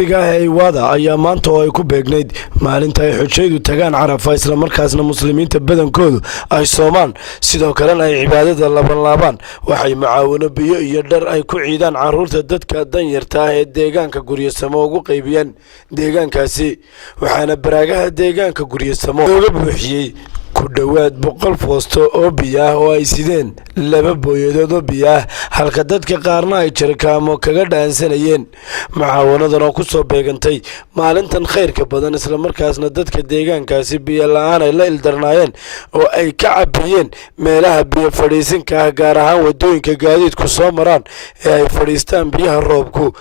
Iwaada ayaa maanta oo ay ku beegnayd maalinta ay xujaydu tagaan Carafa isla markaasna muslimiinta badankoodu ay soomaan sidoo kalena ay cibaadada laban waxay macaawino biyo iyo dhar ay ku ciidaan caruurta dadka danyarta ah ee deegaanka Guryasamo ugu qaybiyeen deegaankaasi waxaana baraagaha deegaanka Guryasamo looga buuxiyay ku dhawaad 100 foosto oo biyo ah oo ay sideen 2 booyadood oo biyo ah halka dadka qaarna ay jirkaamo kaga dhaansanayeen macaawinadan oo ku soo beegantay maalintan khayrka badan isla markaasna dadka deegaankaasi biyo la'aan ay la ildarnaayeen oo ay ka cabiyeen meelaha biyo fadhiisinka ah gaar ahaan wadooyinka gaadiidku soo maraan ee ay fadhiistaan biyaha roobku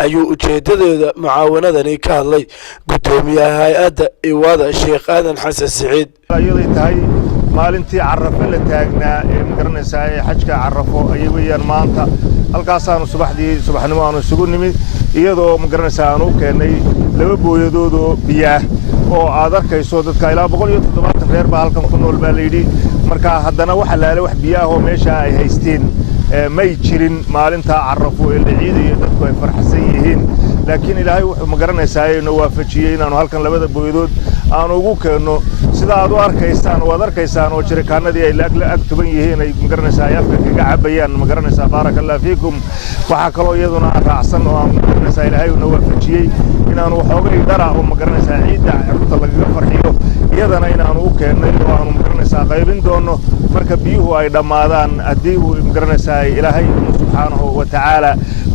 ayuu ujeedadooda macaawinadani ka hadlay gudoomiyaha hay'adda Iwaada Sheekh Aadan Xasan Saciid ayay tahay maalintii Carafa la taagnaa ee magaranaysaa xajka Carafo ay weeyaan maanta halkaas aanu subaxnimo aanu isugu nimid iyadoo magaranaysaa aanu keenay 2 booyadood oo biyo oo aad arkayso dadka ilaa 170 reer baa halkan ku nool baa leeydi marka haddana waxa laale wax biyo oo meesha ay haysteen may jirin maalinta Carafo ee la ciidayo dadku ay farxsan yihiin laakiin ilaahay wuxuu magaranaysaa inuu waafajiyay inaanu halkan 2 booyadood aan ugu keeno sida aad u arkaysaan oo jirkaanadii ay ag tuban yihiin ay magaranaysaa afka kaga cabayaan magaranaysaa barakallahu fiikum waxa kale oo iyaduna raacsan oo aan magaranaysaa ilaahay inuu waafajiyay inaanu waxoogay dara oo magaranaysaa ciida carruurta lagaga farxiyo iyadana inaanu u keenay oo aanu magaranaysaa qaybin doono marka biyuhu ay dhamaadaan hadii uu magaranaysaa ilaahay subhanahu wa ta'ala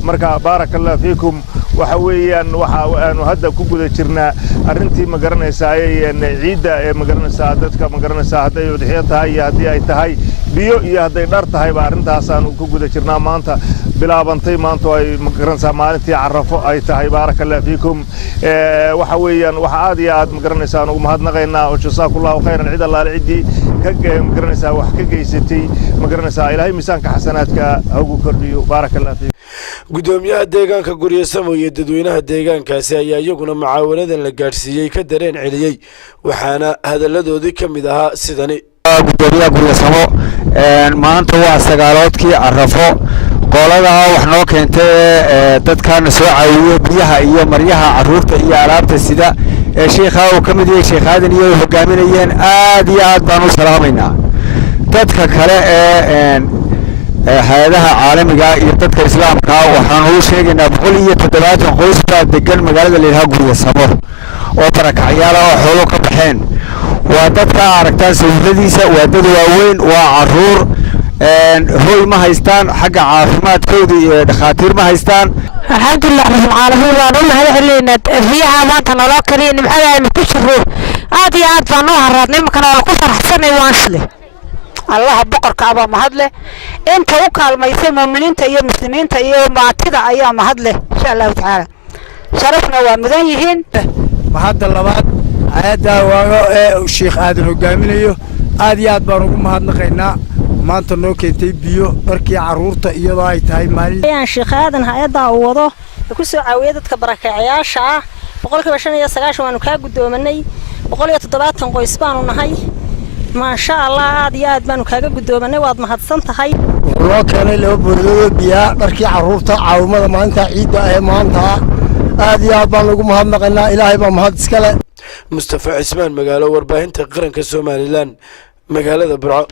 marka barakallahu fiikum waxa weeyaan waxa aanu hadda ku guda jirnaa arintii magaranaysaa ciida ee magaranaysaa dadka magaranaysaa haday udxiyo tahay iyo hadii ay tahay biyo iyo haday dhar tahay ba arintaas aanu ku guda jirnaa maanta bilaabantay maanta ay magaranaysaa maalintii Carafo ay tahay barakallahu fiikum waxa weeyaan waxa aad iyo aad magaranaysaa ugu mahadnaqaynaa oo jazaakallahu khayran cid Allah cidii ka magaranaysaa wax ka geysatay magaranaysaa ilaahay miisaanka xasanaadka ugu kordhiyo barakallahu fiikum gudoomiyaha deegaanka Guryasamo iyo dadweynaha deegaankaasi ayaa iyaguna macaawinadan la gaarsiiyay ka dareen celiyay waxaana hadaladoodii kamid ahaa sidani gudoomiyaha Guryasamo maanta waa sagaaloodkii Carafo qolada wax noo keentay dadkan soo caawiyo biyaha iyo maryaha caruurta iyo alaabta sida sheekha oo kamid yahay Sheekh Aadan iyo hogaaminayeen aad iyo aad baan u salaameynaa dadka kale hay'adaha caalamiga iyo dadka islaamka waxaan u sheegaynaa 170 qoys baa degan magaalada leeyahay Guryasamo oo barakacyaal oo xoolo ka baxeen waa dadka aragtaan sawiradiisa waa dad waaweyn waa caruur hooy ma haystaan xagga caafimaadkooda iyo dhakhaatiir ma haystaan alxamdulillah rabbil caalamiin waan u mahadcelinaynaa biyaha maanta naloo kaliya nimcada aynu ku jirro aad iyo aad baan u haraadnay markaan waan ku faraxsanay waan isle الله بقرك أبا مهدله أنت وكال ما يسمى من أنت يا مسلمين تيا ما تدا أيام مهدله إن شاء الله تعالى شرفنا ومذيهين مهد الله بعد هذا والشيخ آدم الجامليو آديات باركم مهدنا خينا ما أنت نوكي تبيو بركي عرورته يضاي تاي مالي يا شيخ آدم هذا ووضه كوسو عويدة كبرك عياشة بقولك بشان يسقاش وأنا كاجد مني بقول يا تطبعات قيسبان ونهاي ما شاء الله عاد يا أدمان وكاجا قدومنا واد ما هتصنت هاي. والله كان اللي هو بردو بيا بركي عروضة عومة ما أنت عيد ما أنت عاد يا أدمان وقوم هم قلنا إلهي ما هتص كلا. مصطفى عثمان مقالة ورباهن تقرن كسومالي لان مقالة برع.